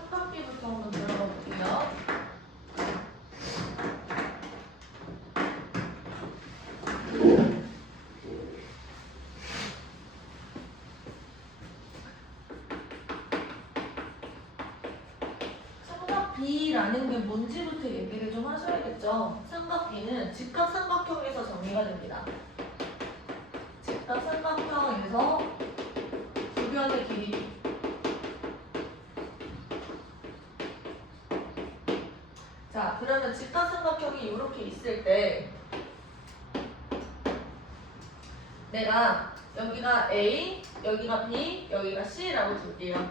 삼각비부터 한번 들어가 볼게요. 삼각비라는 게 뭔지부터 얘기를 좀 하셔야겠죠. 삼각비는 직각삼각형에서 정의가 됩니다. 직각삼각형에서 두 변의 길이. 자, 그러면 직각삼각형이 이렇게 있을 때 내가 여기가 A, 여기가 B, 여기가 C라고 둘게요.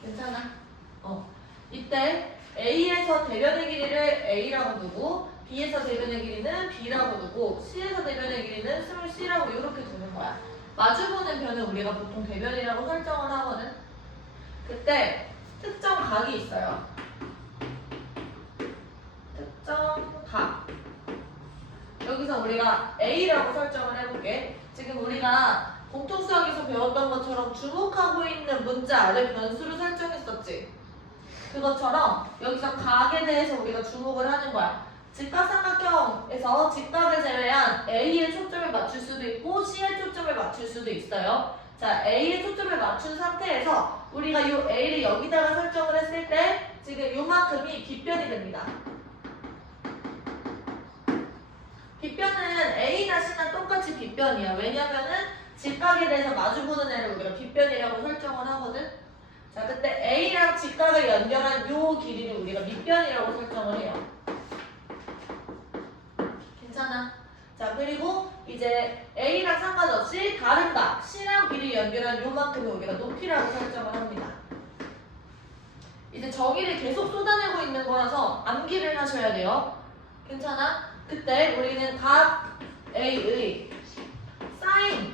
괜찮아? 이때 A에서 대변의 길이를 A라고 두고 B에서 대변의 길이는 B라고 두고 C에서 대변의 길이는 스몰 C라고 이렇게 두는 거야. 마주보는 변은 우리가 보통 대변이라고 설정을 하거든. 그때 특정 각이 있어요. 특정 각. 여기서 우리가 A라고 설정을 해볼게. 지금 우리가 공통수학에서 배웠던 것처럼 주목하고 있는 문자 아래 변수를 설정했었지. 그것처럼 여기서 각에 대해서 우리가 주목을 하는 거야. 직각삼각형에서 직각을 제외한 A에 초점을 맞출 수도 있고 C에 초점을 맞출 수도 있어요. 자, A에 초점을 맞춘 상태에서 우리가 이 A를 여기다가 설정을 했을 때 지금 요만큼이 빗변이 됩니다. 빗변은 A나 C나 똑같이 빗변이야. 왜냐면은 직각에 대해서 마주보는 애를 우리가 빗변이라고 설정을 하거든. 자, 그때 A랑 직각을 연결한 요 길이를 우리가 밑변이라고 설정을 해요. 괜찮아? 자, 그리고 이제 A랑 상관없이 다른 각 C랑 B를 연결한 요만큼을 우리가 높이라고 설정을 합니다. 이제 정의를 계속 쏟아내고 있는 거라서 암기를 하셔야 돼요. 괜찮아? 그때 우리는 각 A의 사인.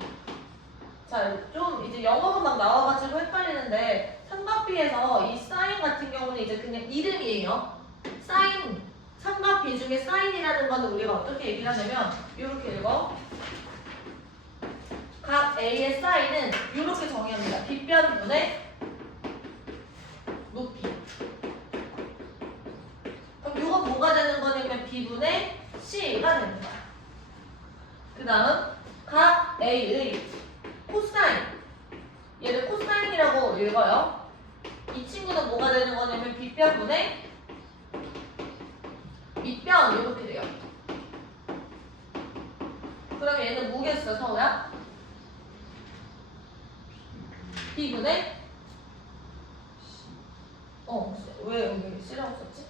자, 좀 이제 영어가 막 나와가지고 헷갈리는데 삼각비에서 이 사인 같은 경우는 이제 그냥 이름이에요. 사인, 삼각비 중에 사인이라는 거는 우리가 어떻게 얘기를 하냐면 이렇게 읽어. 각 A의 사인은 이렇게 정의합니다. 빗변분의 높이. 그럼 이건 뭐가 되는 거냐면 B분의 C가 되는 거야. 그 다음 각 A의 코사인. 얘를 코사인이라고 읽어요. 이 친구는 뭐가 되는 거냐면 빗변분의 밑변 이렇게 돼요. 그럼 얘는 뭐겠어, 서우야? B분의 왜 여기 C라고 썼지?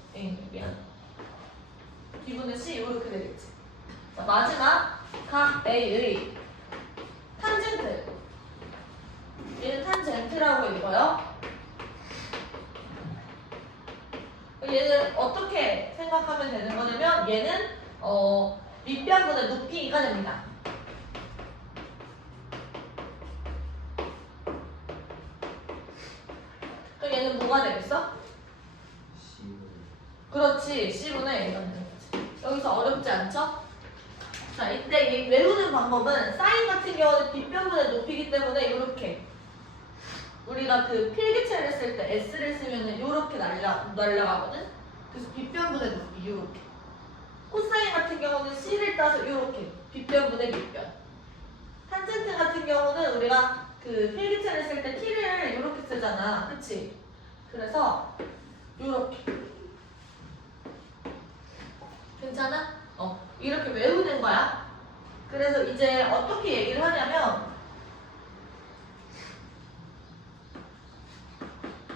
미안. B분의 C 이렇게 되겠지. 자, 마지막 각 A의 탄젠트. 얘는 탄젠트라고 읽어요. 얘는 어떻게 생각하면 되는 거냐면 얘는 밑변분의 높이가 됩니다. 그럼 얘는 뭐가 되겠어? 그렇지, C분의 A가 되는 거지. 여기서 어렵지 않죠? 자, 이때 이 외우는 방법은 사인 같은 경우는 빗변분의 높이기 때문에 이렇게 우리가 그 필기체를 쓸 때 S를 쓰면은 이렇게 날라가거든? 그래서 빗변분의 높이 이렇게. 코사인 같은 경우는 C를 따서 이렇게 빗변분의 밑변. 탄젠트 같은 경우는 우리가 그 필기체를 쓸 때 T를 이렇게 쓰잖아, 그치? 그래서 이렇게. 괜찮아? 이렇게 외우는 거야. 그래서 이제 어떻게 얘기를 하냐면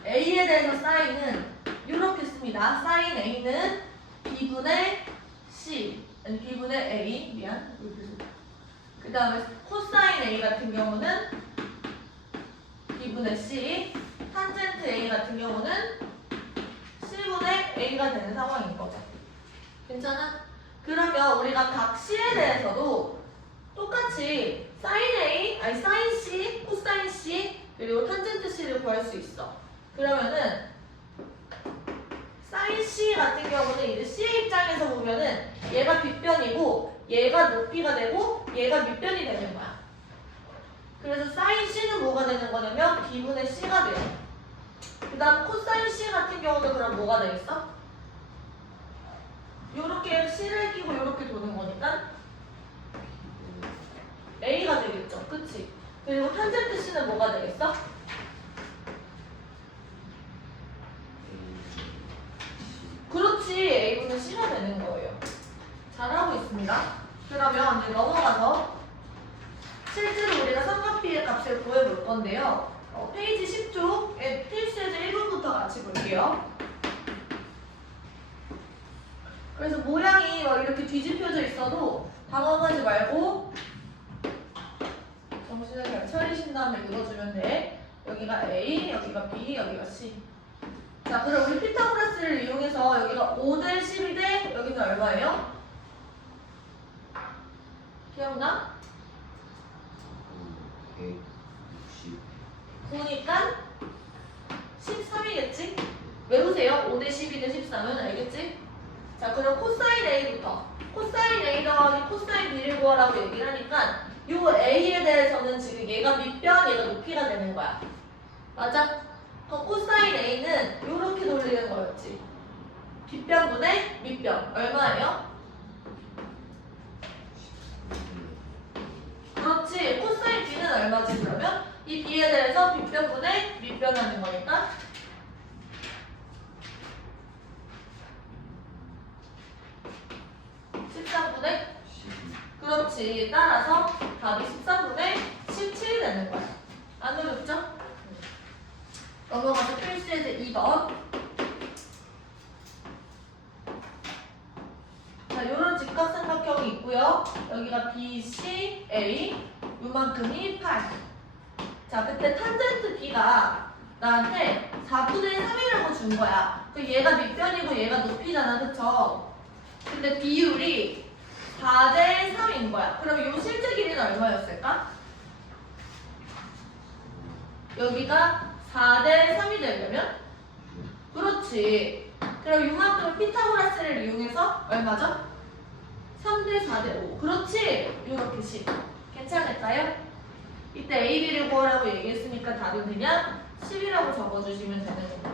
A에 대해서 사인은 이렇게 씁니다. 사인 A는 B분의 C, 아니 B분의 A, 미안. 그 다음에 코사인 A 같은 경우는 B분의 C, 탄젠트 A 같은 경우는 C분의 A가 되는 상황인 거죠. 괜찮아? 그러면 우리가 각 C에 대해서도 똑같이 사인 A, 아니 사인 C, 코사인 C, 그리고 탄젠트 C를 구할 수 있어. 그러면은 사인 C 같은 경우는 이제 C의 입장에서 보면은 얘가 빗변이고 얘가 높이가 되고 얘가 밑변이 되는 거야. 그래서 사인 C는 뭐가 되는 거냐면 B분의 C가 돼요. 그 다음 코사인 C 같은 경우도 그럼 뭐가 되겠어? 요렇게 C를 끼고 요렇게 도는 거니까 A가 되겠죠. 그치? 그리고 탄젠트 C는 뭐가 되겠어? 그렇지. A분의 C가 되는 거예요. 잘하고 있습니다. 그러면 이제 넘어가서 실제로 우리가 삼각비의 값을 구해볼 건데요. 페이지 10쪽에 필수예제 1번부터 같이 볼게요. 그래서 모양이 막 이렇게 뒤집혀져 있어도 당황하지 말고 정신을 잘 차리신 다음에 눌러주면 돼. 여기가 A, 여기가 B, 여기가 C. 자, 그럼 우리 피타고라스를 이용해서 여기가 5대 12대 여기는 얼마예요? 기억나? 160. 9니까 13이겠지? 외우세요. 5대 12대 13은 알겠지? 자, 그럼 코사인 A부터 코사인 A 더하기 코사인 B를 구하라고 얘기를 하니까 요 A에 대해서는 지금 얘가 밑변, 얘가 높이가 되는 거야. 맞아? 그럼 코사인 A는 요렇게 돌리는 거였지. 뒷변분의 밑변 얼마예요? 그렇지. 코사인 B는 얼마지 그러면? 이 B에 대해서 뒷변분의 밑변하는 거니까 13분의 그렇지. 따라서 답이 13분의 17이 되는 거야. 안 어렵죠? 넘어가서 필수예제 2번. 자, 요런 직각삼각형이 있고요. 여기가 B, C, A 요만큼이 8. 자, 그때 탄젠트 B가 나한테 4분의 3이라고 준 거야. 그 얘가 밑변이고 얘가 높이잖아. 그쵸? 근데 비율이 4대 3인 거야. 그럼 요 실제 길이는 얼마였을까? 여기가 4대 3이 되려면? 그렇지. 그럼 요만큼을 피타고라스를 이용해서 얼마죠? 3대 4대 5. 그렇지. 요렇게 식. 괜찮을까요? 이때 A, B를 구하라고 얘기했으니까 답은 그냥 10이라고 적어주시면 되는 겁니다.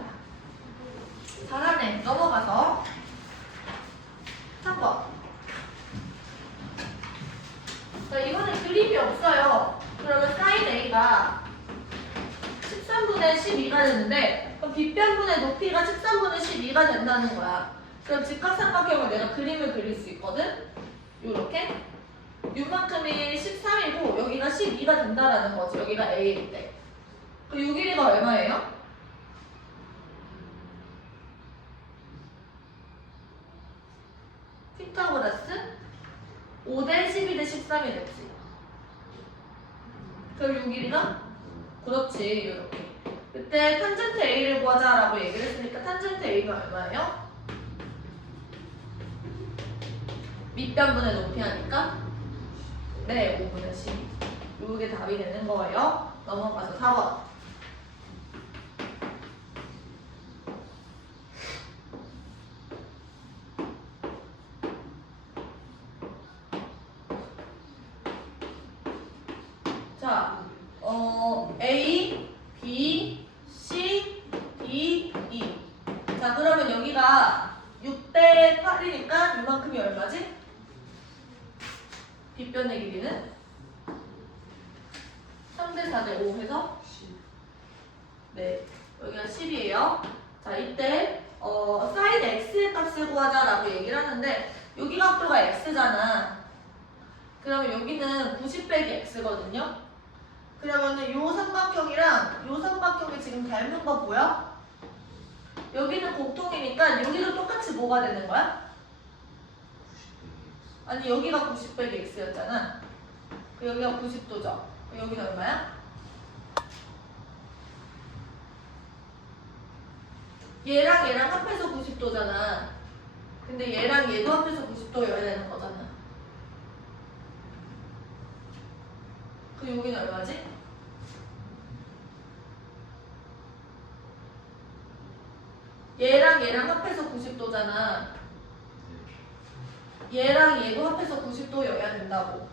잘하네. 넘어가서 3번. 자, 이거는 그림이 없어요. 그러면 사인 A가 13분의 12가 되는데 그럼 빗변분의 높이가 13분의 12가 된다는 거야. 그럼 직각삼각형을 내가 그림을 그릴 수 있거든? 요렇게 요만큼이 13이고 여기가 12가 된다라는 거지. 여기가 A일 때. 그 요 길이가 얼마예요? 피타고라스 5대 12대 13이 됐지. 그럼 요 길이가? 그렇지. 이렇게. 그때 탄젠트 A를 구하자라고 얘기를 했으니까 탄젠트 A가 얼마예요? 밑변분의 높이 하니까 네, 5분의 12. 요게 답이 되는 거예요. 넘어가서 4번. 자, A, B, C, D, E. 자, 그러면 여기가 6대 8이니까 이만큼이 얼마지? 뒷변의 길이는 3대 4대 5 해서 네, 여기가 10이에요. 자, 이때 사인 x 값을 구하자라고 얘기를 하는데 여기 각도가 x잖아. 그러면 여기는 90 빼기 x거든요. 그러면은 요 삼각형이랑 요 삼각형이 지금 닮은 거 보여? 여기는 공통이니까 여기도 똑같이 뭐가 되는 거야? 아니 여기가 90 빼기 x였잖아. 여기가 90도죠. 여기는 얼마야? 얘랑 얘랑 합해서 90도잖아. 근데 얘랑 얘도 합해서 90도여야 되는 거잖아. 그 여기는 얼마지? 얘랑 얘랑 합해서 90도잖아. 얘랑 얘도 합해서 90도여야 된다고.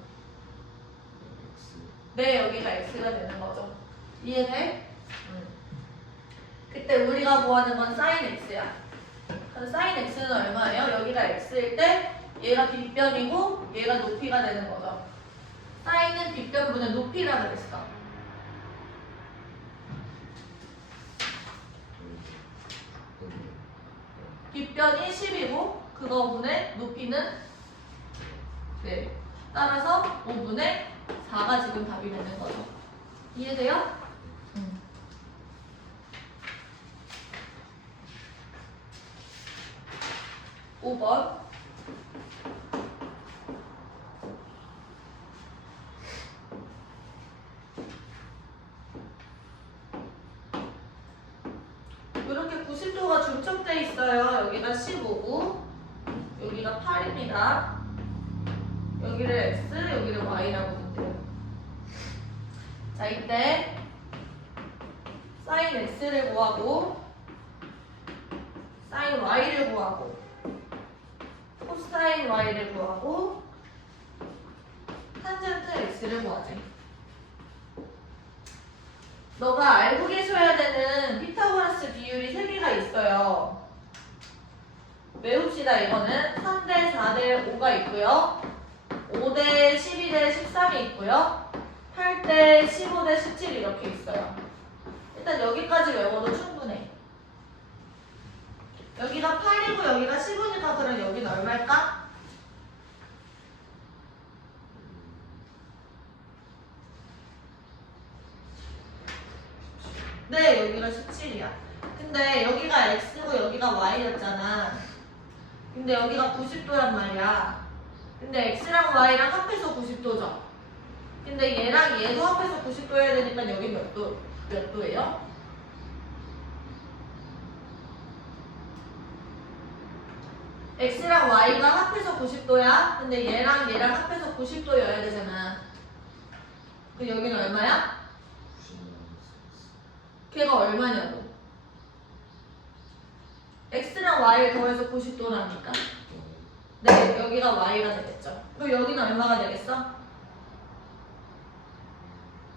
네, 여기가 x가 되는 거죠. 이해돼? 그때 이때 우리가 구하는 건 sin x야. 그럼 sin x는 얼마예요? 여기가 x일 때 얘가 빗변이고 얘가 높이가 되는 거죠. sin은 빗변분의 높이라 그랬어. 빗변이 10이고 그거분의 높이는 네. 따라서 5분의 4가 지금 답이 되는 거죠. 이해돼요? 5번. 이렇게 90도가 중첩돼 있어요. 여기가 15고 여기가 8입니다. 여기를 x, 여기를 y라고 볼게요. 자, 이때 sin x를 구하고 sin y를 구하고 cosine y를 구하고 탄젠트 x를 구하지. 너가 알고 계셔야 되는 피타고라스 비율이 3개가 있어요. 외웁시다. 이거는 3대 4대 5가 있고요. 5대 12대 13이 있고요. 8대 15대 17 이렇게 있어요. 일단 여기까지 외워도 충분해. 여기가 8이고 여기가 15니까 그럼 여기는 얼마일까? 네, 여기가 17이야. 근데 여기가 x고 여기가 y였잖아. 근데 여기가 90도란 말이야. 근데 x랑 y랑 합해서 90도죠. 근데 얘랑 얘도 합해서 90도 해야 되니까 여기 몇 도? 몇 도예요? x랑 y가 합해서 90도야. 근데 얘랑 합해서 90도여야 되잖아. 그 여기는 얼마야? 걔가 얼마냐고. x랑 y를 더해서 90도라니까. 네, 여기가 y가 되겠죠. 그럼 여기는 얼마가 되겠어?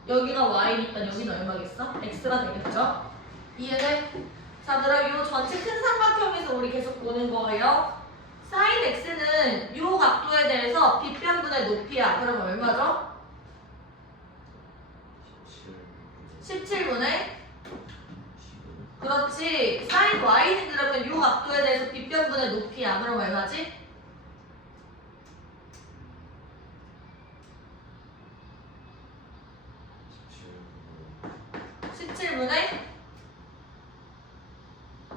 여기가 y니까 여기는 얼마겠어? x가 되겠죠? 이해돼? 자, 그럼 이 전체 큰 삼각형에서 우리 계속 보는 거예요. sin x는 이 각도에 대해서 빗변분의 높이야. 그럼 얼마죠? 17분의 그렇지. sin y는 그러면 이 각도에 대해서 빗변분의 높이야. 그럼 얼마지? 17분의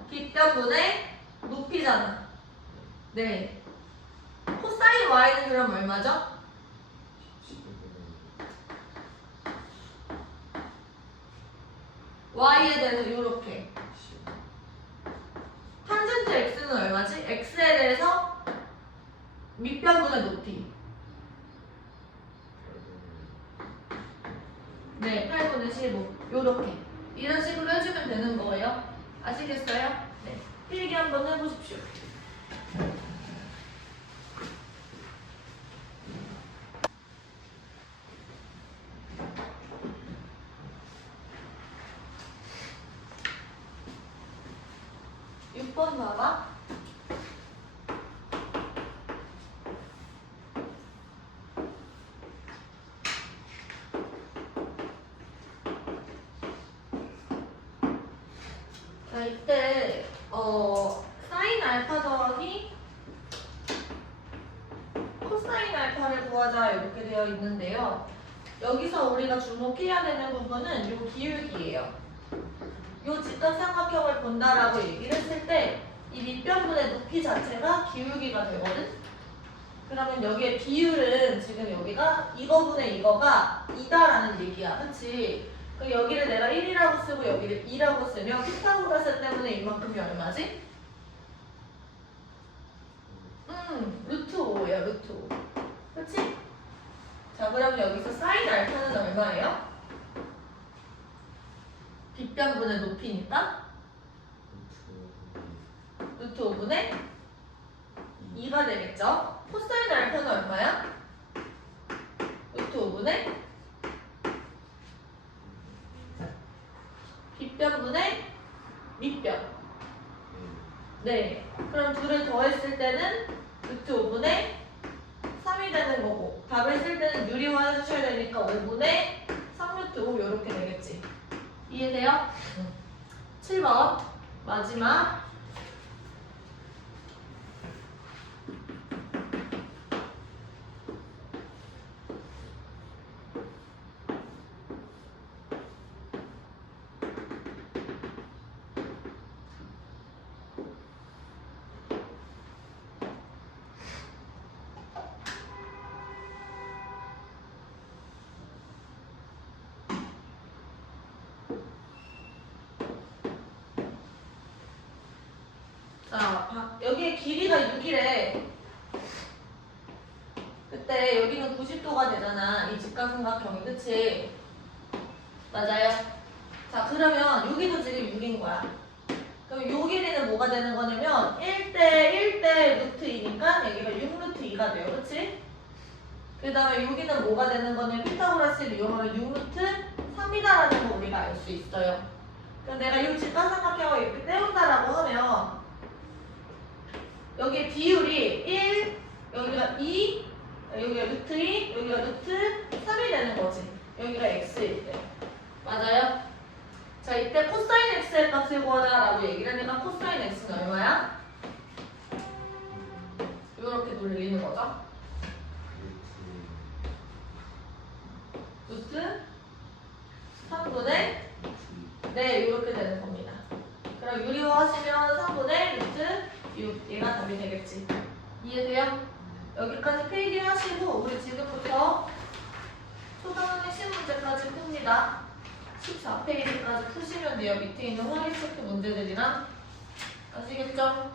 빗변분의 높이잖아. 네. 코사인 y는 그럼 얼마죠? y에 대해서 이렇게. 탄젠트 x는 얼마지? x에 대해서 밑변분의 높이. 네, 8분의 15. 요렇게. 이런 식으로 해주면 되는 거예요. 아시겠어요? 네. 필기 한번 해보십시오. 번 봐봐. 자, 이때 사인 알파 더하기 코사인 알파를 구하자 이렇게 되어 있는데요. 여기서 우리가 주목해야 되는 부분은 요 기울기예요. 요 직각삼각형을 본다라고 얘기를 했을 때 이 밑변분의 높이 자체가 기울기가 되거든. 그러면 여기에 비율은 지금 여기가 이거분의 이거가 2다라는 얘기야. 그치? 그럼 여기를 내가 1이라고 쓰고 여기를 2라고 쓰면 피타고라스 때문에 이만큼이 얼마지? 루트 5예요. 루트 5. 그치? 자, 그럼 여기서 사인 알파는 얼마예요? 빗변분의 높이니까 루트 5분의 2가 되겠죠? 코사인 알파는 얼마야? 루트 5분의 빗변분의 밑변. 네. 그럼 둘을 더했을 때는 루트 5분의 3이 되는 거고 답을 쓸 때는 유리화 해주셔야 되니까 5분의 3루트 5 이렇게 되겠지. 이해돼요? 7번 마지막. 자, 여기에 길이가 6이래. 그때 여기는 90도가 되잖아. 이 직각삼각형이. 그치? 맞아요? 자, 그러면 여기도 지금 6인 거야. 그럼 요 길이는 뭐가 되는 거냐면 1대 1대 루트 2니까 여기가 6루트 2가 돼요. 그치? 그 다음에 여기는 뭐가 되는 거냐면 피타고라스를 이용하면 6루트 3이다라는 거 우리가 알 수 있어요. 그럼 내가 이 직각삼각형을 이렇게 떼운다라고 하면 여기 비율이 1, 여기가 2, 여기가 루트 2, 여기가 루트 3이 되는 거지. 여기가 x일 때. 맞아요? 자, 이때 코사인 x의 값을 구하자라고 얘기를 하니까 코사인 x는 얼마야? 이렇게 돌리는 거죠. 루트 3분의 네, 이렇게 되는 겁니다. 그럼 유리화 하시면 3분의 루트 6, 얘가 답이 되겠지. 이해돼요? 여기까지 페이지 하시고 우리 지금부터 초등학생 시문제까지 풉니다. 14페이지까지 푸시면 돼요. 밑에 있는 화리 체크 문제들이랑. 아시겠죠?